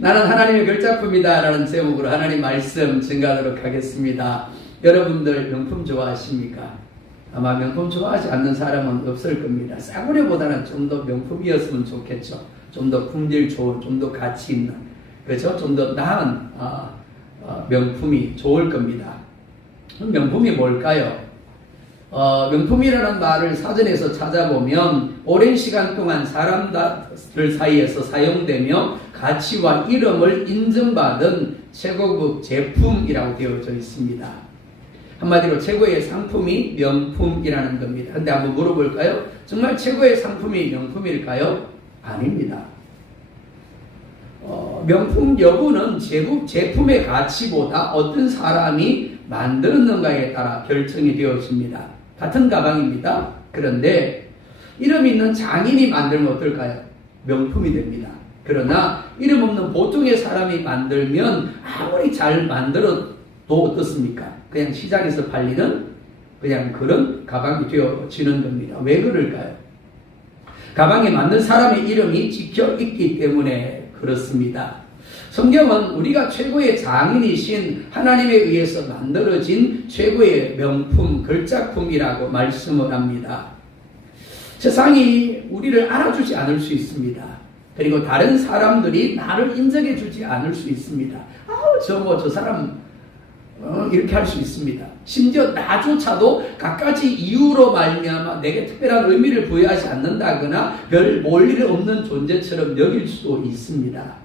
나는 하나님의 걸작품이다 라는 제목으로 하나님 말씀 증가하도록 하겠습니다. 여러분들 명품 좋아하십니까? 아마 명품 좋아하지 않는 사람은 없을 겁니다. 싸구려보다는 좀 더 명품이었으면 좋겠죠. 좀 더 품질 좋은, 좀 더 가치 있는, 그렇죠? 좀 더 나은 명품이 좋을 겁니다. 명품이 뭘까요? 명품이라는 말을 사전에서 찾아보면 오랜 시간 동안 사람들 사이에서 사용되며 가치와 이름을 인정받은 최고급 제품이라고 되어져 있습니다. 한마디로 최고의 상품이 명품이라는 겁니다. 근데 한번 물어볼까요? 정말 최고의 상품이 명품일까요? 아닙니다. 명품 여부는 제품의 가치보다 어떤 사람이 만들었는가에 따라 결정이 되어집니다. 같은 가방입니다. 그런데 이름 있는 장인이 만들면 어떨까요? 명품이 됩니다. 그러나 이름 없는 보통의 사람이 만들면 아무리 잘 만들어도 어떻습니까? 그냥 시장에서 팔리는 그냥 그런 가방이 되어지는 겁니다. 왜 그럴까요? 가방에 만든 사람의 이름이 찍혀 있기 때문에 그렇습니다. 성경은 우리가 최고의 장인이신 하나님에 의해서 만들어진 최고의 명품, 걸작품이라고 말씀을 합니다. 세상이 우리를 알아주지 않을 수 있습니다. 그리고 다른 사람들이 나를 인정해 주지 않을 수 있습니다. 저 사람 이렇게 할 수 있습니다. 심지어 나조차도 갖가지 이유로 말미암아 내게 특별한 의미를 부여하지 않는다거나 별 볼 일 없는 존재처럼 여길 수도 있습니다.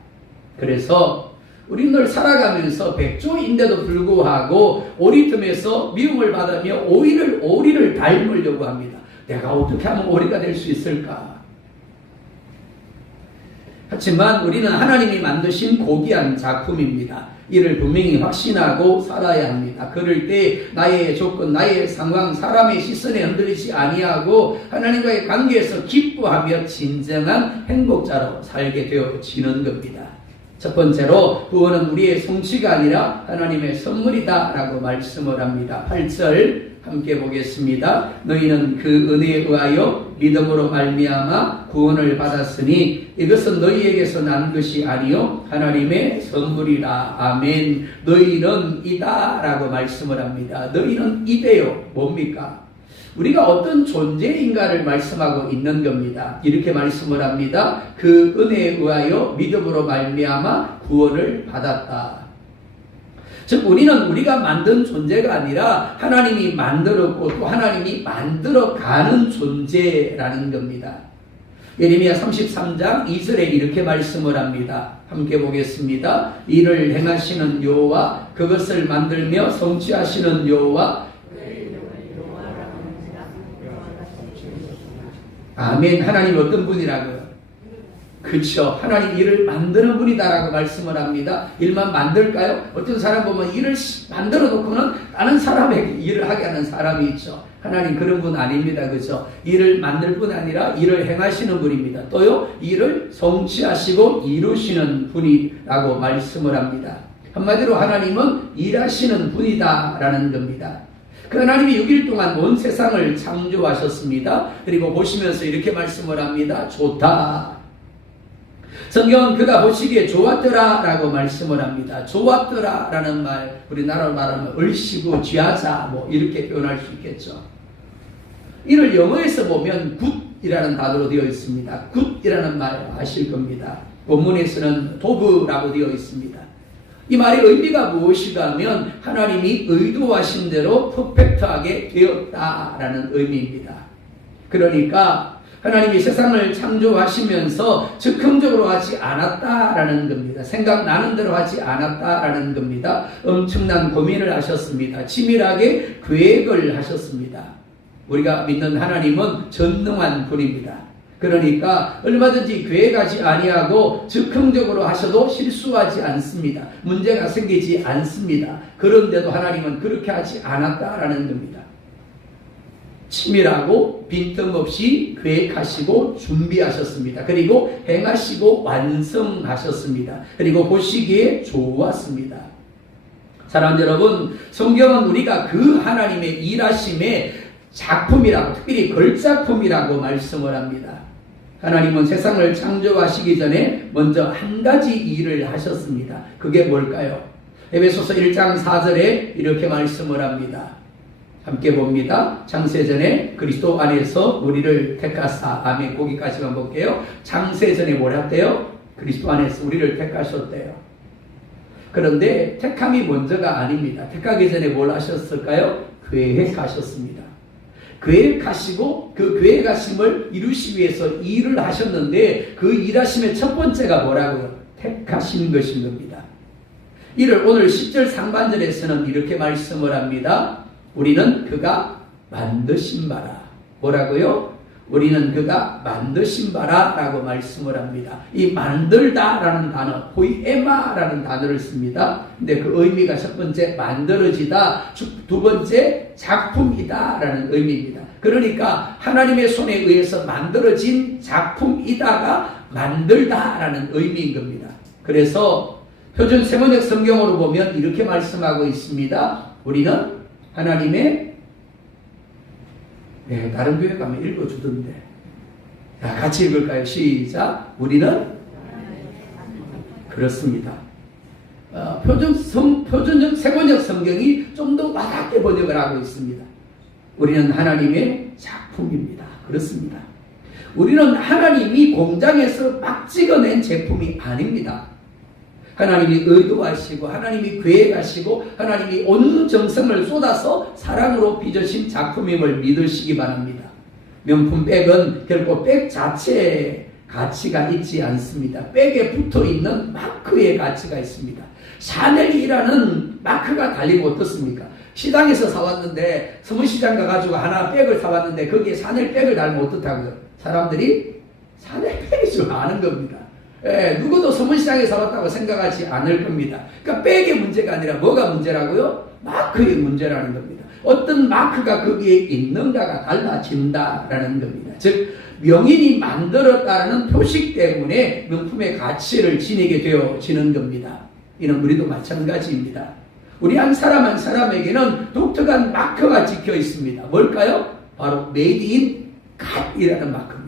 그래서 우리는 늘 살아가면서 백조인데도 불구하고 오리틈에서 미움을 받으며 오리를 닮으려고 합니다. 내가 어떻게 하면 오리가 될 수 있을까? 하지만 우리는 하나님이 만드신 고귀한 작품입니다. 이를 분명히 확신하고 살아야 합니다. 그럴 때 나의 조건, 나의 상황, 사람의 시선에 흔들리지 아니하고 하나님과의 관계에서 기뻐하며 진정한 행복자로 살게 되어지는 겁니다. 첫 번째로 구원은 우리의 성취가 아니라 하나님의 선물이다 라고 말씀을 합니다. 8절 함께 보겠습니다. 너희는 그 은혜에 의하여 믿음으로 말미암아 구원을 받았으니 이것은 너희에게서 난 것이 아니요 하나님의 선물이라. 아멘. 너희는 이다 라고 말씀을 합니다. 너희는 이대요. 뭡니까? 우리가 어떤 존재인가를 말씀하고 있는 겁니다. 이렇게 말씀을 합니다. 그 은혜에 의하여 믿음으로 말미암아 구원을 받았다. 즉 우리는 우리가 만든 존재가 아니라 하나님이 만들었고 또 하나님이 만들어가는 존재라는 겁니다. 예레미야 33장 2절에 이렇게 말씀을 합니다. 함께 보겠습니다. 이를 행하시는 여호와, 그것을 만들며 성취하시는 여호와. 아멘. 하나님 어떤 분이라고요? 그렇죠. 하나님 일을 만드는 분이다라고 말씀을 합니다. 일만 만들까요? 어떤 사람 보면 일을 만들어 놓고는 다른 사람에게 일을 하게 하는 사람이 있죠. 하나님 그런 분 아닙니다. 그렇죠? 일을 만들 뿐 아니라 일을 행하시는 분입니다. 또요, 일을 성취하시고 이루시는 분이라고 말씀을 합니다. 한마디로 하나님은 일하시는 분이다라는 겁니다. 그 하나님이 6일 동안 온 세상을 창조하셨습니다. 그리고 보시면서 이렇게 말씀을 합니다. 좋다. 성경은 그가 보시기에 좋았더라 라고 말씀을 합니다. 좋았더라 라는 말, 우리나라로 말하면 얼씨구, 쥐하자 이렇게 표현할 수 있겠죠. 이를 영어에서 보면 굿이라는 단어로 되어 있습니다. 굿이라는 말 아실 겁니다. 본문에서는 도브라고 되어 있습니다. 이 말의 의미가 무엇이가 하면 하나님이 의도하신 대로 퍼펙트하게 되었다라는 의미입니다. 그러니까 하나님이 세상을 창조하시면서 즉흥적으로 하지 않았다라는 겁니다. 생각나는 대로 하지 않았다라는 겁니다. 엄청난 고민을 하셨습니다. 치밀하게 계획을 하셨습니다. 우리가 믿는 하나님은 전능한 분입니다. 그러니까 얼마든지 계획하지 아니하고 즉흥적으로 하셔도 실수하지 않습니다. 문제가 생기지 않습니다. 그런데도 하나님은 그렇게 하지 않았다라는 겁니다. 치밀하고 빈틈없이 계획하시고 준비하셨습니다. 그리고 행하시고 완성하셨습니다. 그리고 보시기에 좋았습니다. 사랑하는 여러분, 성경은 우리가 그 하나님의 일하심의 작품이라고, 특별히 걸작품이라고 말씀을 합니다. 하나님은 세상을 창조하시기 전에 먼저 한 가지 일을 하셨습니다. 그게 뭘까요? 에베소서 1장 4절에 이렇게 말씀을 합니다. 함께 봅니다. 창세전에 그리스도 안에서 우리를 택하사. 아멘. 거기까지만 볼게요. 창세전에 뭘 했대요? 그리스도 안에서 우리를 택하셨대요. 그런데 택함이 먼저가 아닙니다. 택하기 전에 뭘 하셨을까요? 계획하셨습니다. 계획하시고 그 계획하심을 이루시기 위해서 일을 하셨는데 그 일하심의 첫 번째가 뭐라고요? 택하신 것인 겁니다. 이를 오늘 10절 상반절에서는 이렇게 말씀을 합니다. 우리는 그가 만드신 바라. 뭐라고요? 우리는 그가 만드신 바라 라고 말씀을 합니다. 이 만들다 라는 단어, 포이에마 라는 단어를 씁니다. 근데 그 의미가 첫 번째 만들어지다, 두 번째 작품이다 라는 의미입니다. 그러니까 하나님의 손에 의해서 만들어진 작품이다가 만들다 라는 의미인 겁니다. 그래서 표준 세번역 성경으로 보면 이렇게 말씀하고 있습니다. 우리는 하나님의 다른 교회 가면 읽어주던데. 자, 같이 읽을까요? 시작. 우리는 그렇습니다. 표준적 세번역 성경이 좀 더 와닿게 번역을 하고 있습니다. 우리는 하나님의 작품입니다. 그렇습니다. 우리는 하나님이 공장에서 막 찍어낸 제품이 아닙니다. 하나님이 의도하시고 하나님이 계획하시고 하나님이 온 정성을 쏟아서 사랑으로 빚으신 작품임을 믿으시기 바랍니다. 명품 백은 결코 백 자체에 가치가 있지 않습니다. 백에 붙어있는 마크의 가치가 있습니다. 샤넬이라는 마크가 달리고 어떻습니까? 시장에서 사왔는데 서문시장 가가지고 하나 백을 사왔는데 거기에 샤넬 백을 달면 어떻다고요? 사람들이 샤넬 백인 줄 아는 겁니다. 누구도 서문시장에 사왔다고 생각하지 않을 겁니다. 그러니까 백의 문제가 아니라 뭐가 문제라고요? 마크의 문제라는 겁니다. 어떤 마크가 거기에 있는가가 달라진다라는 겁니다. 즉 명인이 만들었다는 표식 때문에 명품의 가치를 지니게 되어지는 겁니다. 이는 우리도 마찬가지입니다. 우리 한 사람 한 사람에게는 독특한 마크가 찍혀 있습니다. 뭘까요? 바로 Made in God이라는 마크입니다.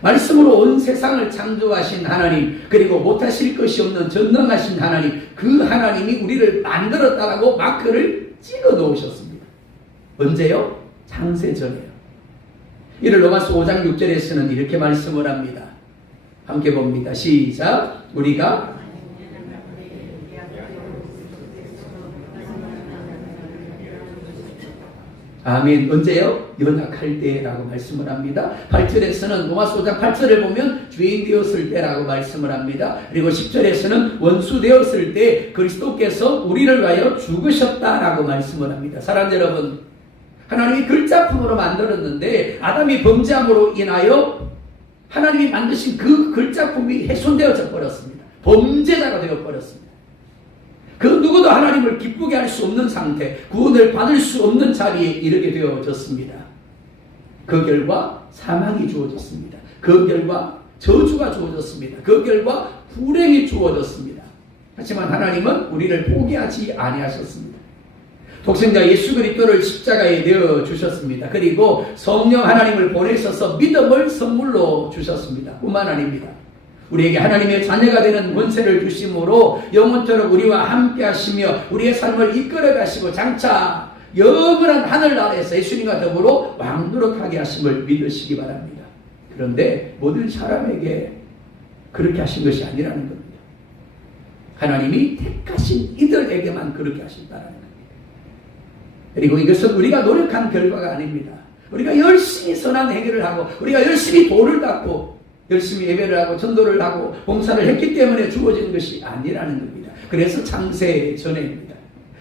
말씀으로 온 세상을 창조하신 하나님, 그리고 못하실 것이 없는 전능하신 하나님, 그 하나님이 우리를 만들었다라고 마크를 찍어 놓으셨습니다. 언제요? 창세전에요. 이를 로마서 5장 6절에서는 이렇게 말씀을 합니다. 함께 봅니다. 시작. 우리가 아멘. 언제요? 연약할 때라고 말씀을 합니다. 8절에서는 로마서 5장 8절을 보면 죄인 되었을 때라고 말씀을 합니다. 그리고 10절에서는 원수 되었을 때 그리스도께서 우리를 위하여 죽으셨다라고 말씀을 합니다. 사랑 여러분, 하나님이 글자품으로 만들었는데 아담이 범죄함으로 인하여 하나님이 만드신 그 글자품이 훼손되어져 버렸습니다. 범죄자가 되어 버렸습니다. 그 누구도 하나님을 기쁘게 할 수 없는 상태, 구원을 받을 수 없는 자리에 이르게 되어졌습니다. 그 결과 사망이 주어졌습니다. 그 결과 저주가 주어졌습니다. 그 결과 불행이 주어졌습니다. 하지만 하나님은 우리를 포기하지 아니하셨습니다. 독생자 예수 그리스도를 십자가에 내어 주셨습니다. 그리고 성령 하나님을 보내셔서 믿음을 선물로 주셨습니다. 뿐만 아닙니다. 우리에게 하나님의 자녀가 되는 권세를 주심으로 영원토록 우리와 함께 하시며 우리의 삶을 이끌어 가시고 장차 영원한 하늘나라에서 예수님과 더불어 왕노릇하게 하심을 믿으시기 바랍니다. 그런데 모든 사람에게 그렇게 하신 것이 아니라는 겁니다. 하나님이 택하신 이들에게만 그렇게 하신다는 겁니다. 그리고 이것은 우리가 노력한 결과가 아닙니다. 우리가 열심히 선한 행위를 하고 우리가 열심히 돌을 닦고 열심히 예배를 하고 전도를 하고 봉사를 했기 때문에 주어진 것이 아니라는 겁니다. 그래서 창세 전에입니다.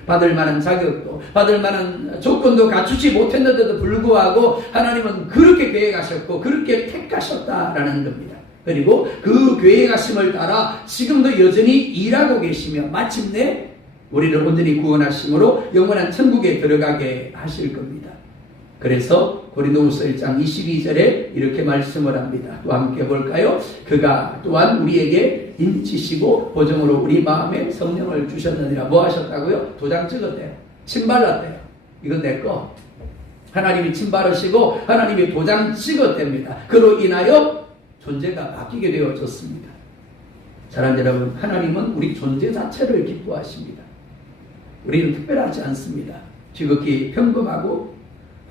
받을 만한 자격도 받을 만한 조건도 갖추지 못했는데도 불구하고 하나님은 그렇게 계획하셨고 그렇게 택하셨다라는 겁니다. 그리고 그 계획하심을 따라 지금도 여전히 일하고 계시며 마침내 우리를 온전히 구원하심으로 영원한 천국에 들어가게 하실 겁니다. 그래서 고린도후서 1장 22절에 이렇게 말씀을 합니다. 또 함께 볼까요? 그가 또한 우리에게 인치시고 보정으로 우리 마음에 성령을 주셨느니라. 뭐 하셨다고요? 도장 찍었대요. 침 발랐대요. 이건 내 거. 하나님이 침바르시고 하나님이 도장 찍어댑니다. 그로 인하여 존재가 바뀌게 되어졌습니다. 사랑하는 여러분, 하나님은 우리 존재 자체를 기뻐하십니다. 우리는 특별하지 않습니다. 지극히 평범하고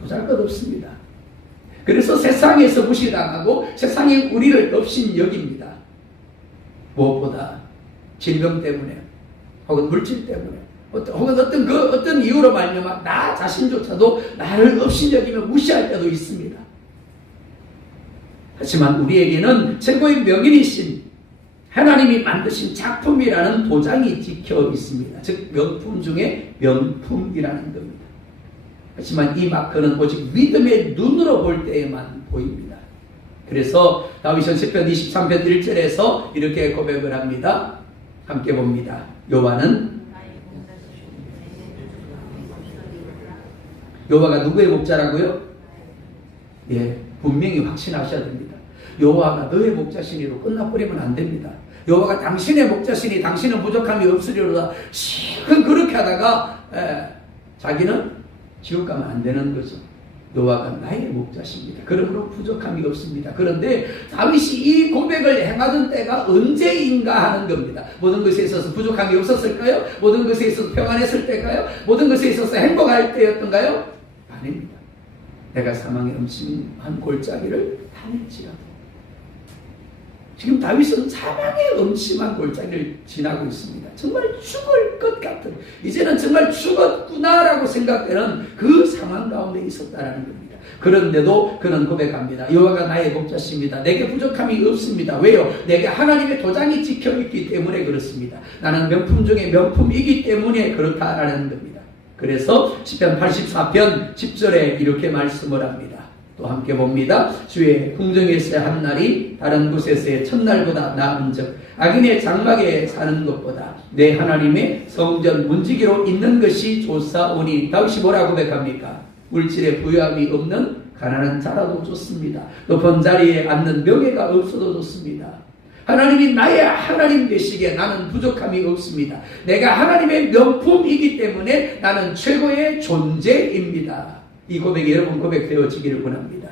보잘것없습니다. 그래서 세상에서 무시당하고 세상이 우리를 없인 여깁니다. 무엇보다 질병 때문에 혹은 물질 때문에 혹은 어떤 이유로 말미암아 나 자신조차도 나를 없인 여기며 무시할 때도 있습니다. 하지만 우리에게는 최고의 명인이신 하나님이 만드신 작품이라는 도장이 찍혀 있습니다. 즉 명품 중에 명품이라는 겁니다. 하지만 이 마크는 오직 믿음의 눈으로 볼 때에만 보입니다. 그래서 다윗은 시편 23편 1절에서 이렇게 고백을 합니다. 함께 봅니다. 여호와가 누구의 목자라고요? 예, 분명히 확신하셔야 됩니다. 여호와가 너의 목자시니로 끝나버리면 안 됩니다. 여호와가 당신의 목자시니 당신은 부족함이 없으리로다. 실컷 그렇게 하다가 자기는 지옥 가면 안 되는 거죠. 여호와가 나의 목자십니다. 그러므로 부족함이 없습니다. 그런데 다윗이 이 고백을 행하던 때가 언제인가 하는 겁니다. 모든 것에 있어서 부족함이 없었을까요? 모든 것에 있어서 평안했을 때일까요? 모든 것에 있어서 행복할 때였던가요? 아닙니다. 내가 사망의 음침한 골짜기를 다닐지라도. 지금 다윗은 사망의 음침한 골짜기를 지나고 있습니다. 정말 죽을 것 같은, 이제는 정말 죽었구나라고 생각되는 그 상황 가운데 있었다라는 겁니다. 그런데도 그는 고백합니다. 여호와가 나의 목자십니다. 내게 부족함이 없습니다. 왜요? 내게 하나님의 도장이 찍혀있기 때문에 그렇습니다. 나는 명품 중에 명품이기 때문에 그렇다라는 겁니다. 그래서 시편 84편 10절에 이렇게 말씀을 합니다. 또 함께 봅니다. 주의 궁정에서의 한 날이 다른 곳에서의 첫날보다 나은즉 악인의 장막에 사는 것보다 내 하나님의 성전 문지기로 있는 것이 좋사오니. 다윗이 뭐라고 고백합니까? 물질에 부유함이 없는 가난한 자라도 좋습니다. 높은 자리에 앉는 명예가 없어도 좋습니다. 하나님이 나의 하나님 되시기에 나는 부족함이 없습니다. 내가 하나님의 명품이기 때문에 나는 최고의 존재입니다. 이 고백이 여러분 고백되어지기를 원합니다.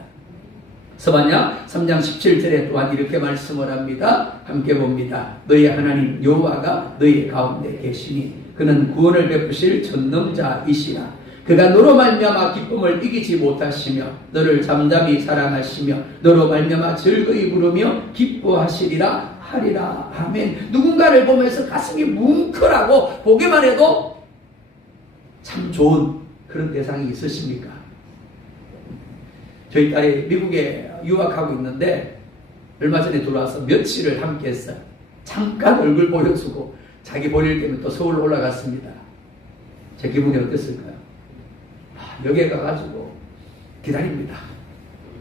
서반야 3장 17절에 또한 이렇게 말씀을 합니다. 함께 봅니다. 너희 하나님 여호와가 너희 가운데 계시니 그는 구원을 베푸실 전능자이시라. 그가 너로 말미암아 기쁨을 이기지 못하시며 너를 잠잠히 사랑하시며 너로 말미암아 즐거이 부르며 기뻐하시리라 하리라. 아멘. 누군가를 보면서 가슴이 뭉클하고 보기만 해도 참 좋은 그런 대상이 있으십니까? 저희 딸이 미국에 유학하고 있는데 얼마 전에 들어와서 며칠을 함께 했어요. 잠깐 얼굴 보여주고 자기 볼일 때문에 또 서울 올라갔습니다. 제 기분이 어땠을까요? 여기에 가가지고 기다립니다.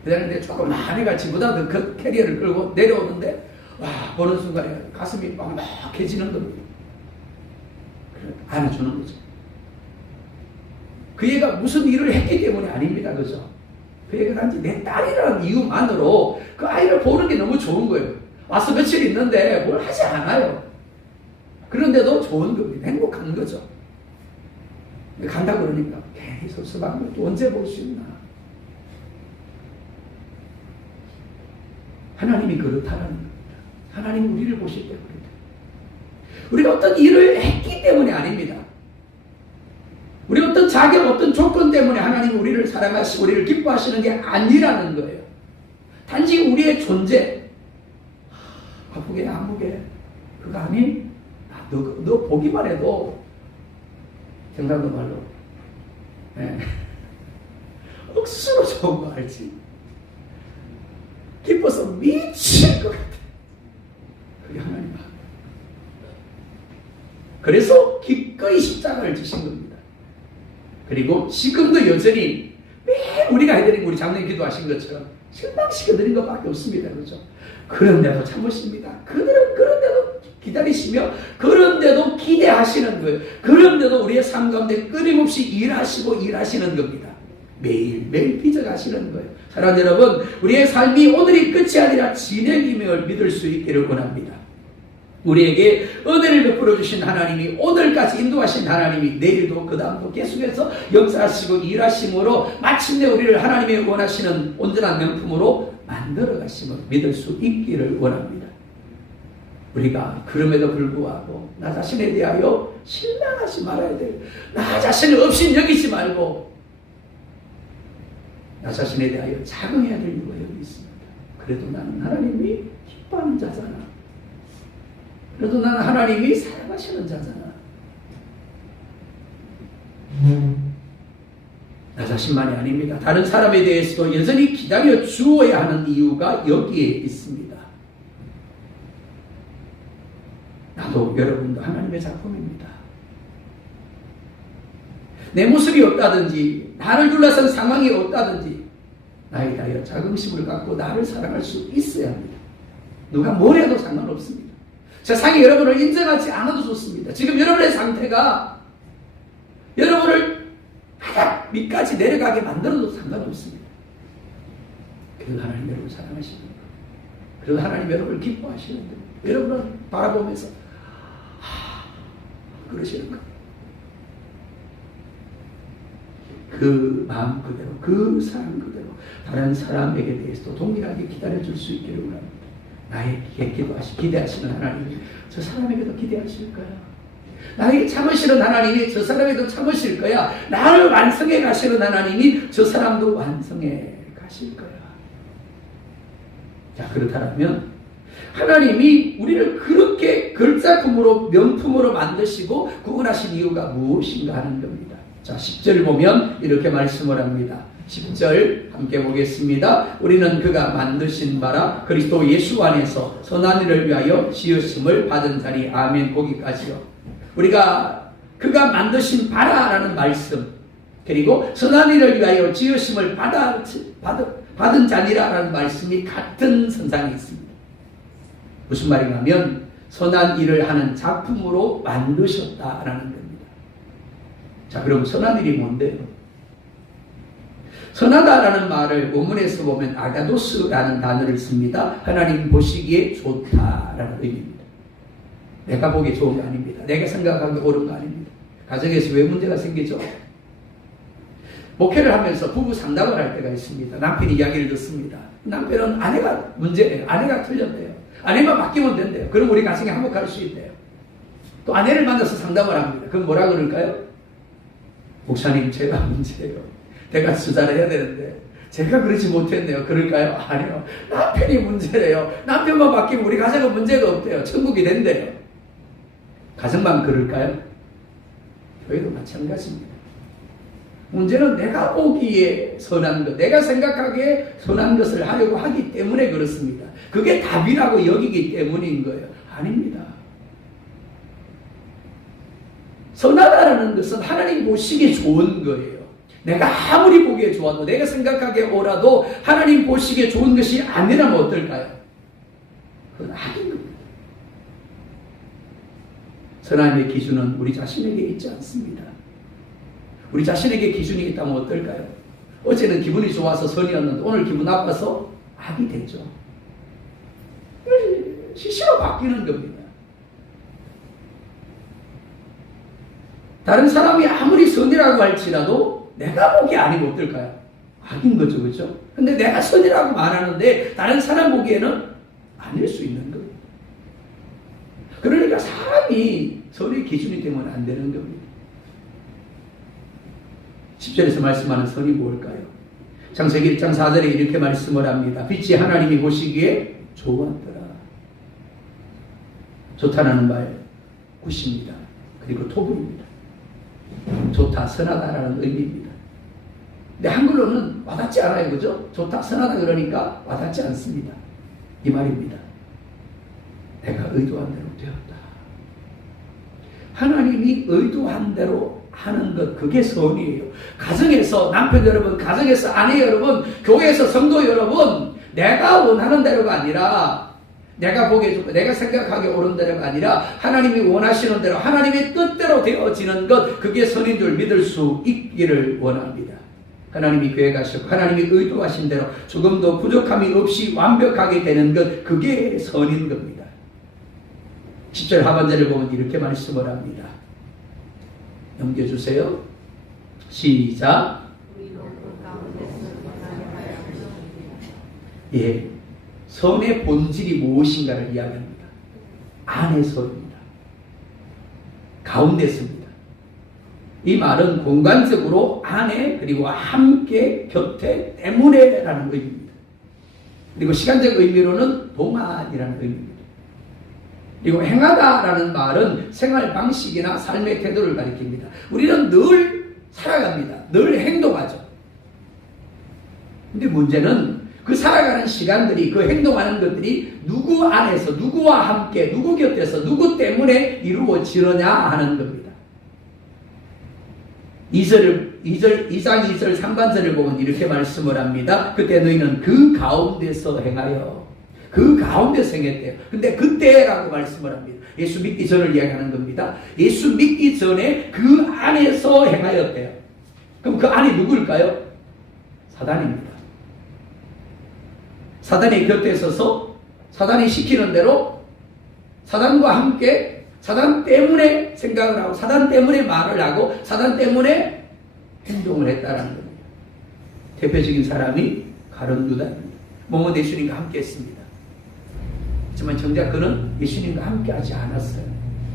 기다리는데 조그만 애가 지보다 더 큰 캐리어를 끌고 내려오는데 와, 보는 순간에 가슴이 막막해지는 겁니다. 안아주는 거죠. 그 애가 무슨 일을 했기 때문이 아닙니다. 그죠? 그 애가 단지 내 딸이라는 이유만으로 그 아이를 보는 게 너무 좋은 거예요. 와서 며칠 있는데 뭘 하지 않아요. 그런데도 좋은 겁니다. 행복한 거죠. 간다 그러니까 괜히 섭섭한 걸 또 언제 볼 수 있나. 하나님이 그렇다라는 겁니다. 하나님 우리를 보실 때 그렇다. 우리가 어떤 일을 했기 때문이 아닙니다. 우리 어떤 자격, 어떤 조건 때문에 하나님 우리를 사랑하시고 우리를 기뻐하시는 게 아니라는 거예요. 단지 우리의 존재. 아프게 아프게 그거 아니? 너 보기만 해도 경상도 말로 억수로 좋은 거 알지? 기뻐서 미칠 것 같아. 그게 하나님 마음. 그래서 기꺼이 십자가를 지신 겁니다. 그리고 지금도 여전히 매일 우리가 해드린 우리 장로님 기도하신 것처럼 실망시켜드린 것밖에 없습니다. 그렇죠? 그런데도 참으십니다. 그들은 그런데도 기다리시며 그런데도 기대하시는 거예요. 그런데도 우리의 삶 가운데 끊임없이 일하시는 겁니다. 매일매일 빚어가시는 거예요. 사랑하는 여러분, 우리의 삶이 오늘이 끝이 아니라 진행임을 믿을 수 있기를 원합니다. 우리에게 은혜를 베풀어 주신 하나님이, 오늘까지 인도하신 하나님이 내일도 그 다음도 계속해서 역사하시고 일하심으로 마침내 우리를 하나님의 원하시는 온전한 명품으로 만들어 가심을 믿을 수 있기를 원합니다. 우리가 그럼에도 불구하고 나 자신에 대하여 실망하지 말아야 돼요. 나 자신을 없인 여기지 말고 나 자신에 대하여 자긍해야 될 이유가 여기 있습니다. 그래도 나는 하나님이 기뻐하는 자잖아. 그래도 나는 하나님이 사랑하시는 자잖아. 나 자신만이 아닙니다. 다른 사람에 대해서도 여전히 기다려 주어야 하는 이유가 여기에 있습니다. 나도 여러분도 하나님의 작품입니다. 내 모습이 없다든지 나를 둘러싼 상황이 없다든지 나에 대하여 자긍심을 갖고 나를 사랑할 수 있어야 합니다. 누가 뭘 해도 상관없습니다. 세상이 여러분을 인정하지 않아도 좋습니다. 지금 여러분의 상태가 여러분을 바닥 밑까지 내려가게 만들어도 상관없습니다. 그래도 하나님 여러분을 사랑하시는 거예요. 그래도 하나님 여러분을 기뻐하시는 거예요. 여러분을 바라보면서 그러시는 거예요. 그 마음 그대로, 그 사랑 그대로 다른 사람에게 대해서도 동일하게 기다려줄 수 있기를 원합니다. 나에게 기대하시는 하나님이 저 사람에게도 기대하실 거야. 나에게 참으시는 하나님이 저 사람에게도 참으실 거야. 나를 완성해 가시는 하나님이 저 사람도 완성해 가실 거야. 자, 그렇다면 하나님이 우리를 그렇게 걸작품으로 명품으로 만드시고 구원하신 이유가 무엇인가 하는 겁니다. 자, 10절 보면 이렇게 말씀을 합니다. 10절 함께 보겠습니다. 우리는 그가 만드신 바라 그리스도 예수 안에서 선한 일을 위하여 지으심을 받은 자니. 아멘. 거기까지요. 우리가 그가 만드신 바라라는 말씀, 그리고 선한 일을 위하여 지으심을 받은 자니라라는 말씀이 같은 선상에 있습니다. 무슨 말이냐면 선한 일을 하는 작품으로 만드셨다라는 겁니다. 자, 그럼 선한 일이 뭔데요? 선하다라는 말을 본문에서 보면 아가도스라는 단어를 씁니다. 하나님 보시기에 좋다라는 의미입니다. 내가 보기에 좋은 게 아닙니다. 내가 생각하기에 옳은 거 아닙니다. 가정에서 왜 문제가 생기죠? 목회를 하면서 부부 상담을 할 때가 있습니다. 남편이 이야기를 듣습니다. 남편은 아내가 문제예요. 아내가 틀렸대요. 아내만 바뀌면 된대요. 그럼 우리 가정이 화목할 수 있대요. 또 아내를 만나서 상담을 합니다. 그럼 뭐라 그럴까요? 목사님, 제가 문제예요. 내가 수자를 해야 되는데 제가 그러지 못했네요. 그럴까요? 아니요. 남편이 문제래요. 남편만 바뀌면 우리 가정은 문제가 없대요. 천국이 된대요. 가정만 그럴까요? 교회도 마찬가지입니다. 문제는 내가 보기에 선한 것, 내가 생각하기에 선한 것을 하려고 하기 때문에 그렇습니다. 그게 답이라고 여기기 때문인 거예요. 아닙니다. 선하다라는 것은 하나님 보시기에 좋은 거예요. 내가 아무리 보기에 좋아도, 내가 생각하기에 옳아도 하나님 보시기에 좋은 것이 아니라면 어떨까요? 그건 악인 겁니다. 선함의 기준은 우리 자신에게 있지 않습니다. 우리 자신에게 기준이 있다면 어떨까요? 어제는 기분이 좋아서 선이었는데 오늘 기분 나빠서 악이 되죠. 시시로 바뀌는 겁니다. 다른 사람이 아무리 선이라고 할지라도 내가 보기에 아니면 어떨까요? 악인 거죠, 그렇죠? 근데 내가 선이라고 말하는데 다른 사람 보기에는 아닐 수 있는 거예요. 그러니까 사람이 선의 기준이 되면 안 되는 겁니다. 10절에서 말씀하는 선이 뭘까요? 창세기 1장 4절에 이렇게 말씀을 합니다. 빛이 하나님이 보시기에 좋았더라. 좋다라는 말 굿입니다. 그리고 토부입니다. 좋다, 선하다라는 의미입니다. 근데 한글로는 와닿지 않아요. 그죠? 좋다, 선하다 그러니까 와닿지 않습니다. 이 말입니다. 내가 의도한 대로 되었다. 하나님이 의도한 대로 하는 것, 그게 선이에요. 가정에서 남편 여러분, 가정에서 아내 여러분, 교회에서 성도 여러분, 내가 원하는 대로가 아니라, 내가 보기에 좋고 내가 생각하기에 옳은 대로가 아니라 하나님이 원하시는 대로, 하나님의 뜻대로 되어지는 것, 그게 선인 줄 믿을 수 있기를 원합니다. 하나님이 계획하셨고 하나님이 의도하신 대로 조금도 부족함이 없이 완벽하게 되는 것, 그게 선인 겁니다. 10절 하반절을 보면 이렇게 말씀을 합니다. 넘겨주세요. 시작. 예, 선의 본질이 무엇인가를 이야기합니다. 안에서입니다. 가운데서입니다. 이 말은 공간적으로 안에 그리고 함께 곁에 때문에 라는 의미입니다. 그리고 시간적 의미로는 동안이라는 의미입니다. 그리고 행하다라는 말은 생활 방식이나 삶의 태도를 가리킵니다. 우리는 늘 살아갑니다. 늘 행동하죠. 근데 문제는 그 살아가는 시간들이, 그 행동하는 것들이 누구 안에서, 누구와 함께, 누구 곁에서, 누구 때문에 이루어지느냐 하는 겁니다. 2장 2절 3반절을 보면 이렇게 말씀을 합니다. 그때 너희는 그 가운데서 행하여, 그 가운데서 행했대요. 근데 그때라고 말씀을 합니다. 예수 믿기 전을 이야기하는 겁니다. 예수 믿기 전에 그 안에서 행하였대요. 그럼 그 안이 누구일까요? 사단입니다. 사단의 곁에 서서 사단이 시키는 대로 사단과 함께 사단 때문에 생각을 하고 사단 때문에 말을 하고 사단 때문에 행동을 했다는 겁니다. 대표적인 사람이 가룟 유다입니다. 몸은 예수님과 함께 했습니다. 하지만 정작 그는 예수님과 함께 하지 않았어요.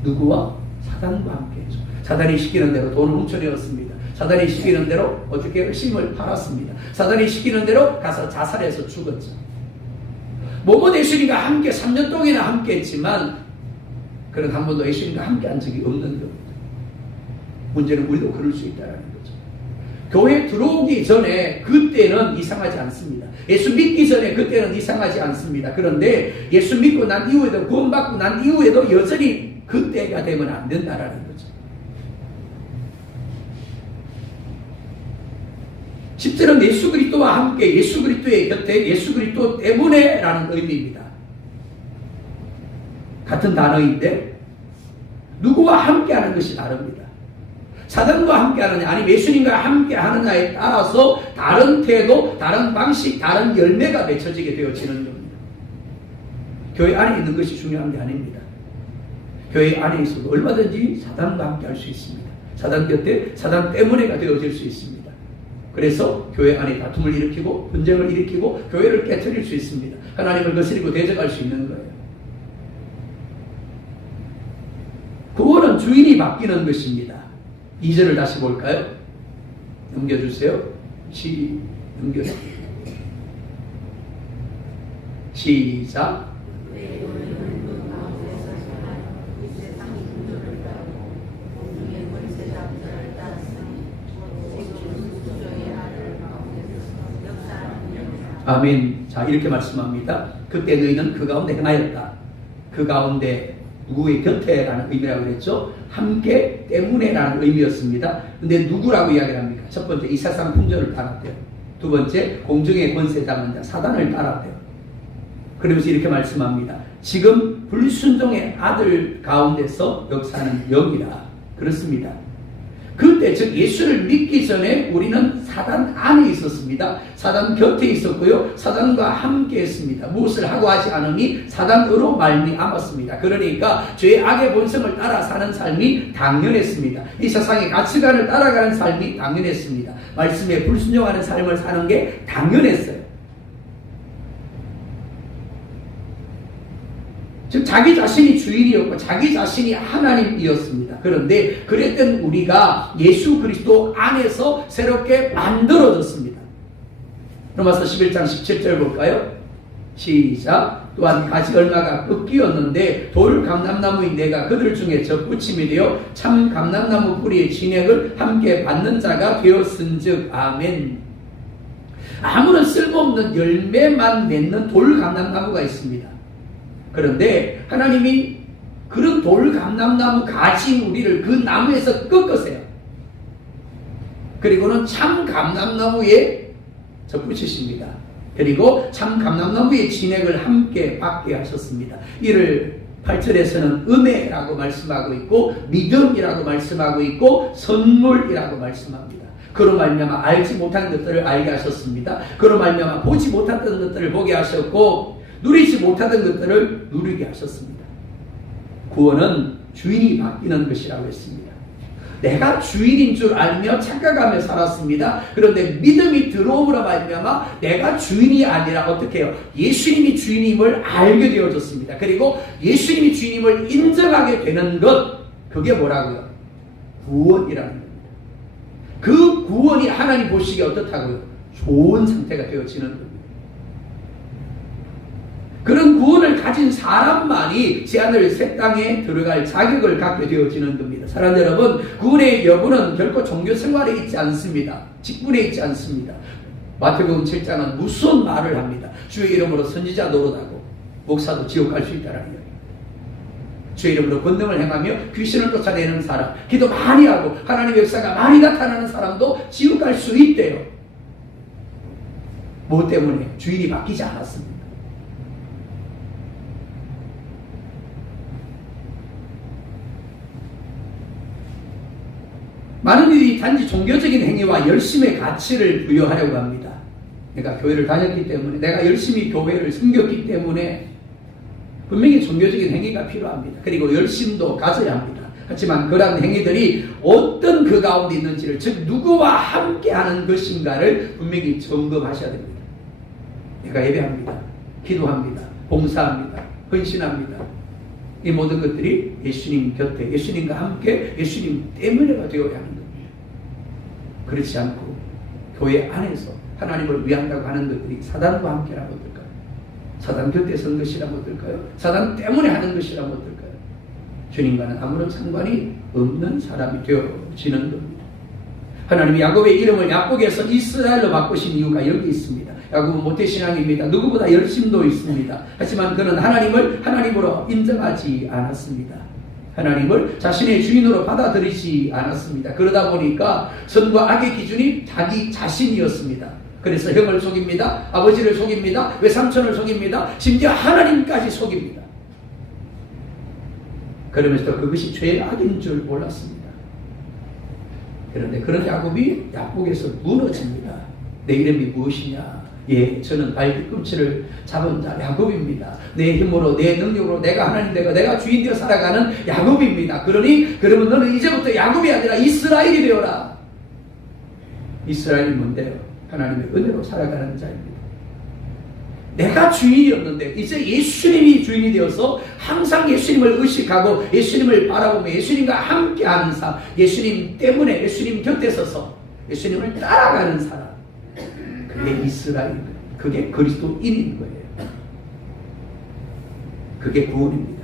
누구와? 사단과 함께 했죠. 사단이 시키는 대로 돈을 훔쳐내었습니다. 사단이 시키는 대로 어떻게 심을 팔았습니다. 사단이 시키는 대로 가서 자살해서 죽었죠. 몸은 예수님과 함께 3년 동안이나 함께 했지만 그는 한 번도 예수님과 함께 한 적이 없는 겁니다. 문제는 우리도 그럴 수 있다는 거죠. 교회 들어오기 전에 그때는 이상하지 않습니다. 예수 믿기 전에 그때는 이상하지 않습니다. 그런데 예수 믿고 난 이후에도 구원받고 난 이후에도 여전히 그때가 되면 안 된다는 거죠. 10절은 예수 그리스도와 함께, 예수 그리스도의 곁에, 예수 그리스도 때문에 라는 의미입니다. 같은 단어인데 누구와 함께 하는 것이 다릅니다. 사단과 함께 하느냐 아니면 예수님과 함께 하느냐에 따라서 다른 태도, 다른 방식, 다른 열매가 맺혀지게 되어지는 겁니다. 교회 안에 있는 것이 중요한 게 아닙니다. 교회 안에 있어도 얼마든지 사단과 함께 할 수 있습니다. 사단 곁에, 사단 때문에가 되어질 수 있습니다. 그래서 교회 안에 다툼을 일으키고 분쟁을 일으키고 교회를 깨트릴 수 있습니다. 하나님을 거스리고 대적할 수 있는 거예요. 그거는 주인이 바뀌는 것입니다. 2절을 다시 볼까요? 넘겨주세요. 넘겨주세요. 시작. 아멘. 자, 이렇게 말씀합니다. 그때 너희는 그 가운데 행하였다. 그 가운데 누구의 곁에라는 의미라고 그랬죠. 함께 때문에라는 의미였습니다. 근데 누구라고 이야기를 합니까? 첫 번째 이 세상 풍조를 따랐대요. 두 번째 공중의 권세 잡는 자 사단을 따랐대요. 그러면서 이렇게 말씀합니다. 지금 불순종의 아들 가운데서 역사하는 영이라. 그렇습니다. 그때 즉 예수를 믿기 전에 우리는 사단 안에 있었습니다. 사단 곁에 있었고요. 사단과 함께 했습니다. 무엇을 하고 하지 않으니 사단으로 말미암았습니다. 그러니까 죄의 악의 본성을 따라 사는 삶이 당연했습니다. 이 세상의 가치관을 따라가는 삶이 당연했습니다. 말씀에 불순종하는 삶을 사는 게 당연했어요. 즉 자기 자신이 주인이었고 자기 자신이 하나님이었습니다. 그런데 그랬던 우리가 예수 그리스도 안에서 새롭게 만들어졌습니다. 로마서 11장 17절 볼까요? 시작. 또한 가지 얼마가 꺾이었는데 돌 감람나무인 내가 그들 중에 접붙임이 되어 참 감람나무 뿌리의 진액을 함께 받는 자가 되었은즉. 아멘. 아무런 쓸모없는 열매만 맺는 돌 감람나무가 있습니다. 그런데 하나님이 그런 돌 감람나무 가진 우리를 그 나무에서 꺾으세요. 그리고는 참 감람나무에 접붙이십니다. 그리고 참 감람나무의 진액을 함께 받게 하셨습니다. 이를 8절에서는 은혜라고 말씀하고 있고 믿음이라고 말씀하고 있고 선물이라고 말씀합니다. 그로 말미암아 알지 못한 것들을 알게 하셨습니다. 그로 말미암아 보지 못했던 것들을 보게 하셨고 누리지 못하던 것들을 누리게 하셨습니다. 구원은 주인이 바뀌는 것이라고 했습니다. 내가 주인인 줄 알며 착각하며 살았습니다. 그런데 믿음이 들어옴으로 말미암아 내가 주인이 아니라 어떻게 해요? 예수님이 주인임을 알게 되어졌습니다. 그리고 예수님이 주인임을 인정하게 되는 것, 그게 뭐라고요? 구원이라는 겁니다. 그 구원이 하나님 보시기에 어떻다고요? 좋은 상태가 되어지는 겁니다. 그런 구원을 가진 사람만이 새하늘 새 땅에 들어갈 자격을 갖게 되어지는 겁니다. 사랑하는 여러분, 구원의 여부는 결코 종교 생활에 있지 않습니다. 직분에 있지 않습니다. 마태복음 7장은 무서운 말을 합니다. 주의 이름으로 선지자 노릇하고 목사도 지옥 갈 수 있다는 이야기. 주의 이름으로 권능을 행하며 귀신을 쫓아내는 사람, 기도 많이 하고 하나님의 역사가 많이 나타나는 사람도 지옥 갈 수 있대요. 뭐 때문에? 주인이 바뀌지 않았습니다. 많은 이들이 단지 종교적인 행위와 열심의 가치를 부여하려고 합니다. 내가 교회를 다녔기 때문에, 내가 열심히 교회를 섬겼기 때문에 분명히 종교적인 행위가 필요합니다. 그리고 열심도 가져야 합니다. 하지만 그러한 행위들이 어떤 그 가운데 있는지를, 즉 누구와 함께하는 것인가를 분명히 점검하셔야 됩니다. 내가 예배합니다. 기도합니다. 봉사합니다. 헌신합니다. 이 모든 것들이 예수님 곁에, 예수님과 함께, 예수님 때문에가 되어야 하는 겁니다. 그렇지 않고 교회 안에서 하나님을 위한다고 하는 것들이 사단과 함께라면 어떨까요? 사단 곁에 선 것이라면 어떨까요? 사단 때문에 하는 것이라면 어떨까요? 주님과는 아무런 상관이 없는 사람이 되어지는 겁니다. 하나님이 야곱의 이름을 야곱에서 이스라엘로 바꾸신 이유가 여기 있습니다. 야곱은 모태신앙입니다. 누구보다 열심도 있습니다. 하지만 그는 하나님을 하나님으로 인정하지 않았습니다. 하나님을 자신의 주인으로 받아들이지 않았습니다. 그러다 보니까 선과 악의 기준이 자기 자신이었습니다. 그래서 형을 속입니다. 아버지를 속입니다. 외삼촌을 속입니다. 심지어 하나님까지 속입니다. 그러면서 그것이 죄악인 줄 몰랐습니다. 그런데 그런 야곱이 야곱에서 무너집니다. 내 이름이 무엇이냐? 예, 저는 발뒤꿈치를 잡은 자 야곱입니다. 내 힘으로, 내 능력으로 내가 하나님 되고 내가 주인 되어 살아가는 야곱입니다. 그러면 너는 이제부터 야곱이 아니라 이스라엘이 되어라. 이스라엘이 뭔데요? 하나님의 은혜로 살아가는 자입니다. 내가 주인이었는데 이제 예수님이 주인이 되어서 항상 예수님을 의식하고 예수님을 바라보며 예수님과 함께하는 삶, 예수님 때문에 예수님 곁에 서서 예수님을 따라가는 사람, 그게 이스라엘입니다. 그게 그리스도인인 거예요. 그게 구원입니다.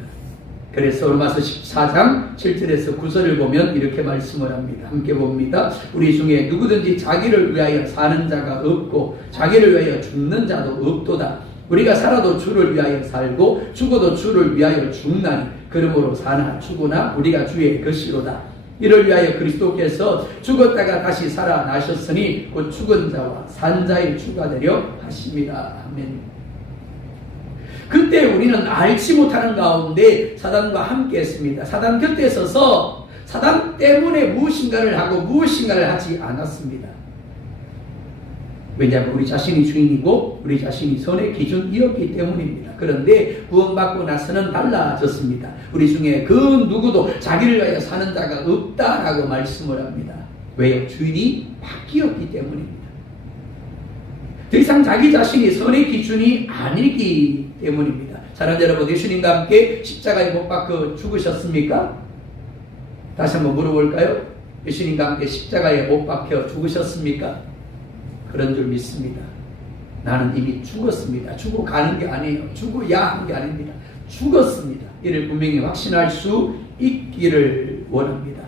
그래서 로마서 14장 7절에서 9절을 보면 이렇게 말씀을 합니다. 함께 봅니다. 우리 중에 누구든지 자기를 위하여 사는 자가 없고 자기를 위하여 죽는 자도 없도다. 우리가 살아도 주를 위하여 살고 죽어도 주를 위하여 죽나니 그러므로 사나 죽으나 우리가 주의 것이로다. 이를 위하여 그리스도께서 죽었다가 다시 살아나셨으니 곧 죽은 자와 산 자의 주가 되려 하십니다. 아멘. 그때 우리는 알지 못하는 가운데 사단과 함께 했습니다. 사단 곁에 서서 사단 때문에 무엇인가를 하고 무엇인가를 하지 않았습니다. 왜냐하면 우리 자신이 주인이고 우리 자신이 선의 기준이었기 때문입니다. 그런데 구원받고 나서는 달라졌습니다. 우리 중에 그 누구도 자기를 위하여 사는 자가 없다라고 말씀을 합니다. 왜요? 주인이 바뀌었기 때문입니다. 더 이상 자기 자신이 선의 기준이 아니기 때문입니다. 사랑하는 여러분, 예수님과 함께 십자가에 못 박혀 죽으셨습니까? 다시 한번 물어볼까요? 예수님과 함께 십자가에 못 박혀 죽으셨습니까? 그런 줄 믿습니다. 나는 이미 죽었습니다. 죽어 가는 게 아니에요. 죽어야 하는 게 아닙니다. 죽었습니다. 이를 분명히 확신할 수 있기를 원합니다.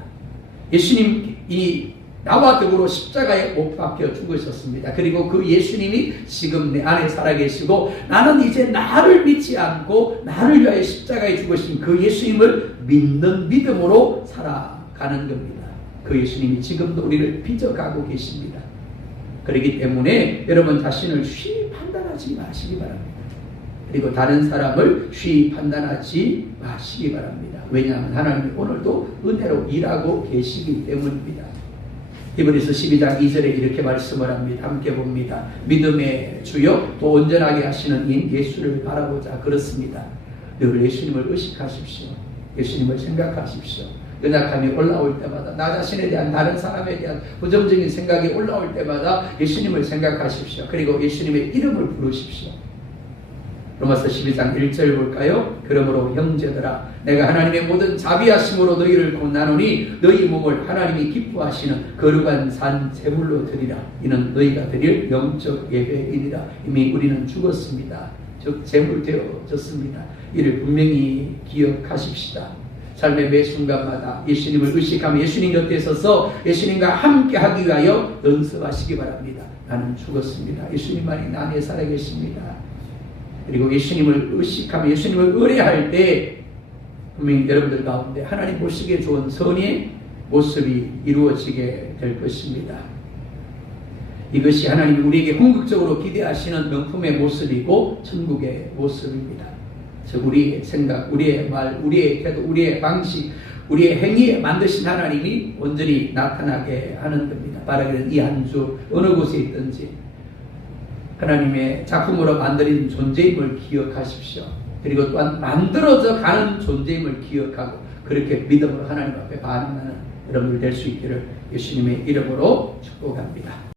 예수님이 나와 더불어 십자가에 못 박혀 죽으셨습니다. 그리고 그 예수님이 지금 내 안에 살아계시고 나는 이제 나를 믿지 않고 나를 위하여 십자가에 죽으신 그 예수님을 믿는 믿음으로 살아가는 겁니다. 그 예수님이 지금도 우리를 빚어가고 계십니다. 그렇기 때문에 여러분 자신을 쉬이 판단하지 마시기 바랍니다. 그리고 다른 사람을 쉬이 판단하지 마시기 바랍니다. 왜냐하면 하나님이 오늘도 은혜로 일하고 계시기 때문입니다. 히브리서 12장 2절에 이렇게 말씀을 합니다. 함께 봅니다. 믿음의 주요 또 온전하게 하시는 인 예수를 바라보자. 그렇습니다. 늘 예수님을 의식하십시오. 예수님을 생각하십시오. 연약함이 올라올 때마다, 나 자신에 대한, 다른 사람에 대한 부정적인 생각이 올라올 때마다 예수님을 생각하십시오. 그리고 예수님의 이름을 부르십시오. 로마서 12장 1절 볼까요? 그러므로 형제들아, 내가 하나님의 모든 자비하심으로 너희를 권하노니 너희 몸을 하나님이 기뻐하시는 거룩한 산 제물로 드리라. 이는 너희가 드릴 영적 예배이니라. 이미 우리는 죽었습니다. 즉 제물 되어졌습니다. 이를 분명히 기억하십시다. 삶의 매 순간마다 예수님을 의식하며 예수님 곁에 서서 예수님과 함께 하기 위하여 연습하시기 바랍니다. 나는 죽었습니다. 예수님만이 나 안에 살아계십니다. 그리고 예수님을 의식하며 예수님을 의뢰할 때 분명히 여러분들 가운데 하나님 보시기에 좋은 선의 모습이 이루어지게 될 것입니다. 이것이 하나님이 우리에게 궁극적으로 기대하시는 명품의 모습이고 천국의 모습입니다. 즉 우리의 생각, 우리의 말, 우리의 태도, 우리의 방식, 우리의 행위에 만드신 하나님이 온전히 나타나게 하는 겁니다. 바라기는 이 한 주 어느 곳에 있든지 하나님의 작품으로 만들어진 존재임을 기억하십시오. 그리고 또한 만들어져 가는 존재임을 기억하고 그렇게 믿음으로 하나님 앞에 반응하는 여러분들 될 수 있기를 예수님의 이름으로 축복합니다.